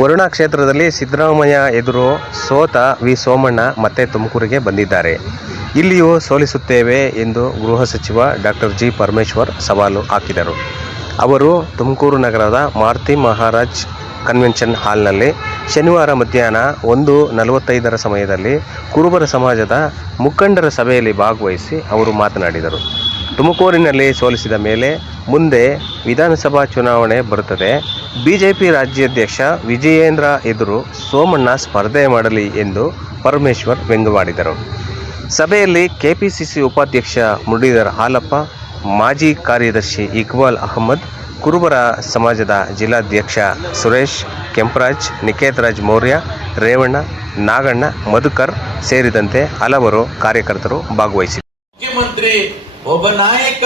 ವರುಣಾ ಕ್ಷೇತ್ರದಲ್ಲಿ ಸಿದ್ದರಾಮಯ್ಯ ಎದುರು ಸೋತ ವಿ. ಸೋಮಣ್ಣ ಮತ್ತೆ ತುಮಕೂರಿಗೆ ಬಂದಿದ್ದಾರೆ. ಇಲ್ಲಿಯೂ ಸೋಲಿಸುತ್ತೇವೆ ಎಂದು ಗೃಹ ಸಚಿವ ಡಾಕ್ಟರ್ ಜಿ. ಪರಮೇಶ್ವರ್ ಸವಾಲು ಹಾಕಿದರು. ಅವರು ತುಮಕೂರು ನಗರದ ಮಾರುತಿ ಮಹಾರಾಜ್ ಕನ್ವೆನ್ಷನ್ ಹಾಲ್ನಲ್ಲಿ ಶನಿವಾರ ಮಧ್ಯಾಹ್ನ ಒಂದು ನಲವತ್ತೈದರ ಸಮಯದಲ್ಲಿ ಕುರುಬರ ಸಮಾಜದ ಮುಖಂಡರ ಸಭೆಯಲ್ಲಿ ಭಾಗವಹಿಸಿ ಅವರು ಮಾತನಾಡಿದರು. ತುಮಕೂರಿನಲ್ಲಿ ಸೋಲಿಸಿದ ಮೇಲೆ ಮುಂದೆ ವಿಧಾನಸಭಾ ಚುನಾವಣೆ ಬರುತ್ತದೆ. ಬಿಜೆಪಿ ರಾಜ್ಯಾಧ್ಯಕ್ಷ ವಿಜಯೇಂದ್ರ ಎದುರು ಸೋಮಣ್ಣ ಸ್ಪರ್ಧೆ ಮಾಡಲಿ ಎಂದು ಪರಮೇಶ್ವರ್ ವ್ಯಂಗ್ಯವಾಡಿದರು. ಸಭೆಯಲ್ಲಿ ಕೆಪಿಸಿಸಿ ಉಪಾಧ್ಯಕ್ಷ ಮುರಳೀಧರ್ ಹಾಲಪ್ಪ, ಮಾಜಿ ಕಾರ್ಯದರ್ಶಿ ಇಕ್ಬಾಲ್ ಅಹಮದ್, ಕುರುಬರ ಸಮಾಜದ ಜಿಲ್ಲಾಧ್ಯಕ್ಷ ಸುರೇಶ್, ಕೆಂಪರಾಜ್, ನಿಕೇತರಾಜ್ ಮೌರ್ಯ, ರೇವಣ್ಣ, ನಾಗಣ್ಣ, ಮಧುಕರ್ ಸೇರಿದಂತೆ ಹಲವರು ಕಾರ್ಯಕರ್ತರು ಭಾಗವಹಿಸಿದರು ಒಬ್ಬ ನಾಯಕ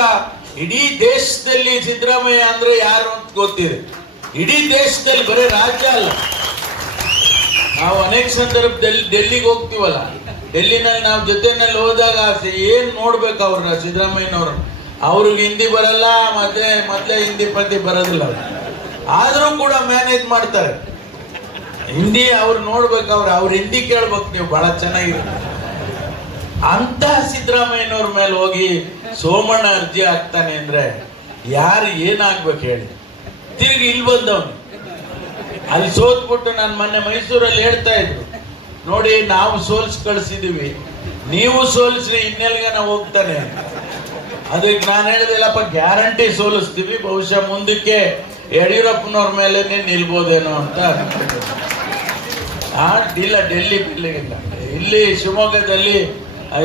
ಇಡೀ ದೇಶದಲ್ಲಿ ಸಿದ್ದರಾಮಯ್ಯ ಅಂದ್ರೆ ಯಾರು ಅಂತ ಗೊತ್ತಿದೆ. ಇಡೀ ದೇಶದಲ್ಲಿ ಬರೀ ರಾಜ್ಯ ಅಲ್ಲ. ನಾವು ಅನೇಕ ಸಂದರ್ಭದಲ್ಲಿ ಡೆಲ್ಲಿಗೆ ಹೋಗ್ತೀವಲ್ಲ. ಡೆಲ್ಲಿನಲ್ಲಿ ನಾವು ಜೊತೆನಲ್ಲಿ ಹೋದಾಗ ಏನ್ ನೋಡ್ಬೇಕು ಅವ್ರನ್ನ, ಸಿದ್ದರಾಮಯ್ಯನವ್ರನ್ನ? ಅವ್ರಿಗೆ ಹಿಂದಿ ಬರಲ್ಲ, ಮತ್ತೆ ಮತ್ತೆ ಹಿಂದಿ ಪ್ರತಿ ಬರೋದಿಲ್ಲ. ಆದರೂ ಕೂಡ ಮ್ಯಾನೇಜ್ ಮಾಡ್ತಾರೆ. ಹಿಂದಿ ಅವ್ರು ನೋಡ್ಬೇಕು, ಅವ್ರು ಅವ್ರ ಹಿಂದಿ ಕೇಳ್ಬೇಕು, ನೀವು ಬಹಳ ಚೆನ್ನಾಗಿರುತ್ತೆ ಅಂತ ಸಿದ್ದರಾಮಯ್ಯನವ್ರ ಮೇಲೆ ಹೋಗಿ ಸೋಮಣ್ಣ ಅರ್ಜಿ ಹಾಕ್ತಾನೆ ಅಂದ್ರೆ ಯಾರು ಏನಾಗ್ಬೇಕು ಹೇಳಿ? ತಿರುಗಿ ಇಲ್ಲಿ ಬಂದವನು. ಅಲ್ಲಿ ಸೋತ್ಬಿಟ್ಟು ನಾನು ಮೊನ್ನೆ ಮೈಸೂರಲ್ಲಿ ಹೇಳ್ತಾ ಇದ್ರು. ನೋಡಿ, ನಾವು ಸೋಲ್ಸ್ ಕಳಿಸಿದೀವಿ. ನೀವು ಸೋಲಿಸ್ರಿ, ಇನ್ನೆಲ್ಗನ ಹೋಗ್ತಾನೆ. ಅದಕ್ಕೆ ನಾನು ಹೇಳಿದೆಲ್ಲಪ್ಪ, ಗ್ಯಾರಂಟಿ ಸೋಲಿಸ್ತೀವಿ. ಬಹುಶಃ ಮುಂದಕ್ಕೆ ಯಡಿಯೂರಪ್ಪನವ್ರ ಮೇಲೆ ನಿಲ್ಬೋದೇನೋ ಅಂತ. ಆ, ಇಲ್ಲ, ಡೆಲ್ಲಿ ಇಲ್ಲ ಇಲ್ಲಿ ಶಿವಮೊಗ್ಗದಲ್ಲಿ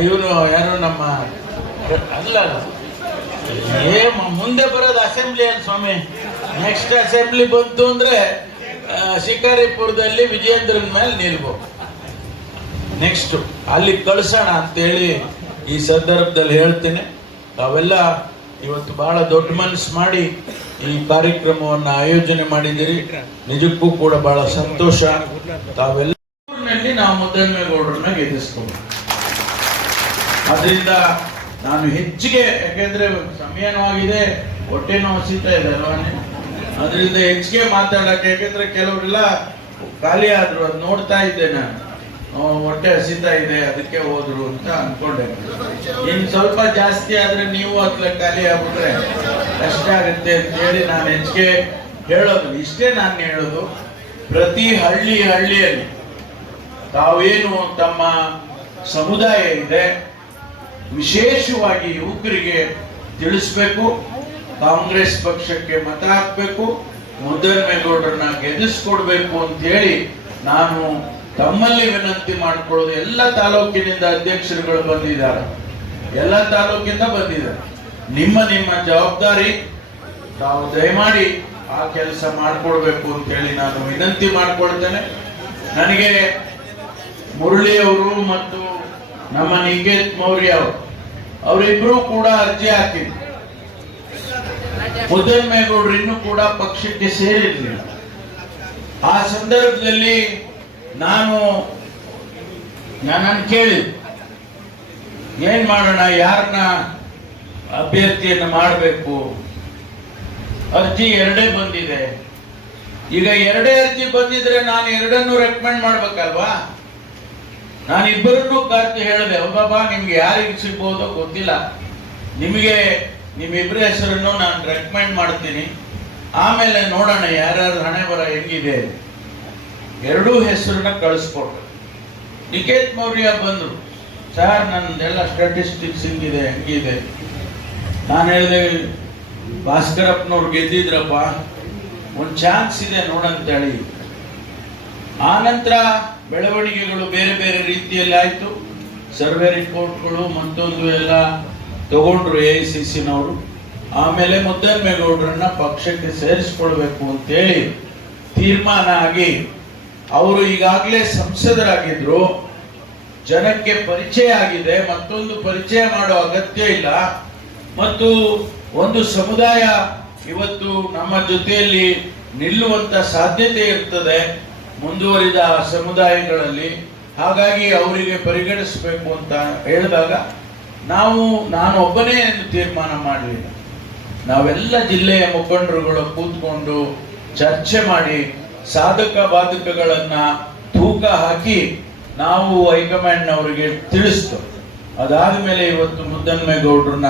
ಇವನು, ಯಾರು ನಮ್ಮ ಅಲ್ಲ. ಏ ಮುಂದೆ ಬರೋದು ಅಸೆಂಬ್ಲಿ ಅಲ್ಲ ಸ್ವಾಮಿ. ನೆಕ್ಸ್ಟ್ ಅಸೆಂಬ್ಲಿ ಬಂತು ಅಂದ್ರೆ ಶಿಕಾರಿಪುರದಲ್ಲಿ ವಿಜಯೇಂದ್ರನ ಮೇಲೆ ನಿಲ್ಬೋದು ನೆಕ್ಸ್ಟ್ ಅಲ್ಲಿ ಕಳ್ಸೋಣ ಅಂತೇಳಿ ಈ ಸಂದರ್ಭದಲ್ಲಿ ಹೇಳ್ತೇನೆ. ತಾವೆಲ್ಲ ಇವತ್ತು ಬಹಳ ದೊಡ್ಡ ಮನಸ್ಸು ಮಾಡಿ ಈ ಕಾರ್ಯಕ್ರಮವನ್ನು ಆಯೋಜನೆ ಮಾಡಿದ್ದೀರಿ. ನಿಜಕ್ಕೂ ಕೂಡ ಬಹಳ ಸಂತೋಷ. ತಾವೆಲ್ಲ ನಾವು ಮುದ್ದನ್ಮೇಗೌಡರನ್ನ ಗೆಲ್ಲಿಸ್ಕೊಂಡು ಅದರಿಂದ ನಾನು ಹೆಚ್ಚಿಗೆ, ಯಾಕೆಂದ್ರೆ ಸಮಯನವಾಗಿದೆ, ಹೊಟ್ಟೆ ನೋವು ಹಸಿತಾ ಇದೆ ಅದರಿಂದ ಹೆಚ್ಚಿಗೆ ಮಾತಾಡಕ್ಕೆ, ಯಾಕೆಂದ್ರೆ ಕೆಲವರೆಲ್ಲ ಖಾಲಿ ಆದ್ರು, ಅದು ನೋಡ್ತಾ ಇದ್ದೆ ನಾನು. ಹೊಟ್ಟೆ ಹಸಿತಾ ಇದೆ, ಅದಕ್ಕೆ ಹೋದ್ರು ಅಂತ ಅನ್ಕೊಂಡೆ. ಇನ್ ಸ್ವಲ್ಪ ಜಾಸ್ತಿ ಆದ್ರೆ ನೀವು ಅತ್ಲ ಖಾಲಿ ಆಗ್ಬಿಟ್ರೆ ಕಷ್ಟ ಆಗುತ್ತೆ ಅಂತ ಹೇಳಿ ನಾನು ಹೆಚ್ಚಿಗೆ ಹೇಳೋದು. ಇಷ್ಟೇ ನಾನು ಹೇಳೋದು, ಪ್ರತಿ ಹಳ್ಳಿ ಹಳ್ಳಿಯಲ್ಲಿ ತಾವೇನು ತಮ್ಮ ಸಮುದಾಯ ಇದೆ ವಿಶೇಷವಾಗಿ ಯುವಕರಿಗೆ ತಿಳಿಸ್ಬೇಕು, ಕಾಂಗ್ರೆಸ್ ಪಕ್ಷಕ್ಕೆ ಮತ ಹಾಕ್ಬೇಕು ಮುದ್ದನ್ಮೇಗೌಡರನ್ನ ಅಂತ ಹೇಳಿ ನಾನು ತಮ್ಮಲ್ಲಿ ವಿನಂತಿ ಮಾಡ್ಕೊಳ್ಳೋದು ಎಲ್ಲ ತಾಲೂಕಿನಿಂದ ಅಧ್ಯಕ್ಷರುಗಳು ಬಂದಿದ್ದಾರೆ. ಎಲ್ಲ ತಾಲೂಕಿಂದ ಬಂದಿದ್ದಾರೆ. ನಿಮ್ಮ ನಿಮ್ಮ ಜವಾಬ್ದಾರಿ, ತಾವು ದಯಮಾಡಿ ಆ ಕೆಲಸ ಮಾಡ್ಕೊಡ್ಬೇಕು ಅಂತ ಹೇಳಿ ನಾನು ವಿನಂತಿ ಮಾಡ್ಕೊಳ್ತೇನೆ. ನನಗೆ ಮುರಳಿ ಅವರು ಮತ್ತು ನಮ್ಮ ನಿಂಗೇತ್ ಮೌರ್ಯ ಅವರು. ಅವರಿಬ್ರು ಕೂಡ ಅರ್ಜಿ ಹಾಕಿದ್ರು. ಮುದ್ದನ್ಮೇಗೌಡರು ಇನ್ನೂ ಕೂಡ ಪಕ್ಷಕ್ಕೆ ಸೇರಿರ್ಲಿಲ್ಲ. ಆ ಸಂದರ್ಭದಲ್ಲಿ ನಾನು ನನ್ನನ್ನು ಕೇಳಿದೆ ಏನ್ ಮಾಡೋಣ ಯಾರನ್ನ ಅಭ್ಯರ್ಥಿಯನ್ನು ಮಾಡಬೇಕು? ಅರ್ಜಿ ಎರಡೇ ಬಂದಿದೆ. ಈಗ ಎರಡೇ ಅರ್ಜಿ ಬಂದಿದ್ರೆ ನಾನು ಎರಡನ್ನೂ ರೆಕಮೆಂಡ್ ಮಾಡ್ಬೇಕಲ್ವಾ? ನಾನು ಇಬ್ಬರನ್ನೂ ಕರೆದು ಹೇಳಿದೆ ಒಬ್ಬಬ್ಬ ನಿಮ್ಗೆ ಯಾರಿಗೆ ಸಿಗ್ಬೋದೋ ಗೊತ್ತಿಲ್ಲ. ನಿಮಗೆ, ನಿಮ್ಮಿಬ್ಬರ ಹೆಸರನ್ನು ನಾನು ರೆಕಮೆಂಡ್ ಮಾಡ್ತೀನಿ. ಆಮೇಲೆ ನೋಡೋಣ ಯಾರ್ಯಾರು ಹಣೆ ಬರ ಹೆಂಗಿದೆ ಎರಡೂ ಹೆಸರನ್ನ ಕಳಿಸ್ಕೊಟ್ರು. ನಿಕೇತ್ ಮೌರ್ಯ ಬಂದರು. ಸರ್, ನನ್ನದೆಲ್ಲ ಸ್ಟ್ಯಾಟಿಸ್ಟಿಕ್ಸ್ ಹಿಂಗಿದೆ, ಹೆಂಗಿದೆ. ನಾನು ಹೇಳಿದೆ, ಭಾಸ್ಕರಪ್ಪನವ್ರು ಗೆದ್ದಿದ್ರಪ್ಪ, ಒಂದು ಚಾನ್ಸ್ ಇದೆ ನೋಡಂತೇಳಿ. ಆ ನಂತರ ಬೆಳವಣಿಗೆಗಳು ಬೇರೆ ಬೇರೆ ರೀತಿಯಲ್ಲಿ ಆಯಿತು. ಸರ್ವೆ ರಿಪೋರ್ಟ್ಗಳು ಮತ್ತೊಂದು ಎಲ್ಲ ತಗೊಂಡ್ರು ಎ ಐ ಸಿ ಸಿನವರು ಆಮೇಲೆ ಮುದ್ದನ್ಮೇಗೌಡರನ್ನ ಪಕ್ಷಕ್ಕೆ ಸೇರಿಸ್ಕೊಳ್ಬೇಕು ಅಂತೇಳಿ ತೀರ್ಮಾನ ಆಗಿ ಅವರು ಈಗಾಗಲೇ ಸಂಸದರಾಗಿದ್ರು. ಜನಕ್ಕೆ ಪರಿಚಯ ಆಗಿದೆ. ಮತ್ತೊಂದು ಪರಿಚಯ ಮಾಡೋ ಅಗತ್ಯ ಇಲ್ಲ. ಮತ್ತು ಒಂದು ಸಮುದಾಯ ಇವತ್ತು ನಮ್ಮ ಜೊತೆಯಲ್ಲಿ ನಿಲ್ಲುವಂತ ಸಾಧ್ಯತೆ ಇರ್ತದೆ. ಮುಂದುವರಿದ ಸಮುದಾಯಗಳಲ್ಲಿ ಹಾಗಾಗಿ ಅವರಿಗೆ ಪರಿಗಣಿಸಬೇಕು ಅಂತ ಹೇಳಿದಾಗ ನಾವು, ನಾನು ಒಬ್ಬನೇ ಎಂದು ತೀರ್ಮಾನ ಮಾಡಲಿಲ್ಲ. ನಾವೆಲ್ಲ ಜಿಲ್ಲೆಯ ಮುಖಂಡರುಗಳು ಕೂತ್ಕೊಂಡು ಚರ್ಚೆ ಮಾಡಿ ಸಾಧಕ ಬಾಧಕಗಳನ್ನು ತೂಕ ಹಾಕಿ ನಾವು ಹೈಕಮಾಂಡ್ನವರಿಗೆ ತಿಳಿಸ್ತು. ಅದಾದ ಮೇಲೆ ಇವತ್ತು ಮುದ್ದನ್ಮೇಗೌಡ್ರನ್ನ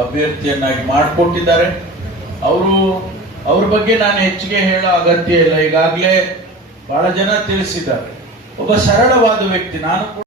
ಅಭ್ಯರ್ಥಿಯನ್ನಾಗಿ ಮಾಡಿಕೊಟ್ಟಿದ್ದಾರೆ. ಅವರು, ಅವ್ರ ಬಗ್ಗೆ ನಾನು ಹೆಚ್ಚಿಗೆ ಹೇಳೋ ಅಗತ್ಯ ಇಲ್ಲ. ಈಗಾಗಲೇ ಬಹಳ ಜನ ತಿಳಿಸಿದ್ದಾರೆ. ಒಬ್ಬ ಸರಳವಾದ ವ್ಯಕ್ತಿ ನಾನು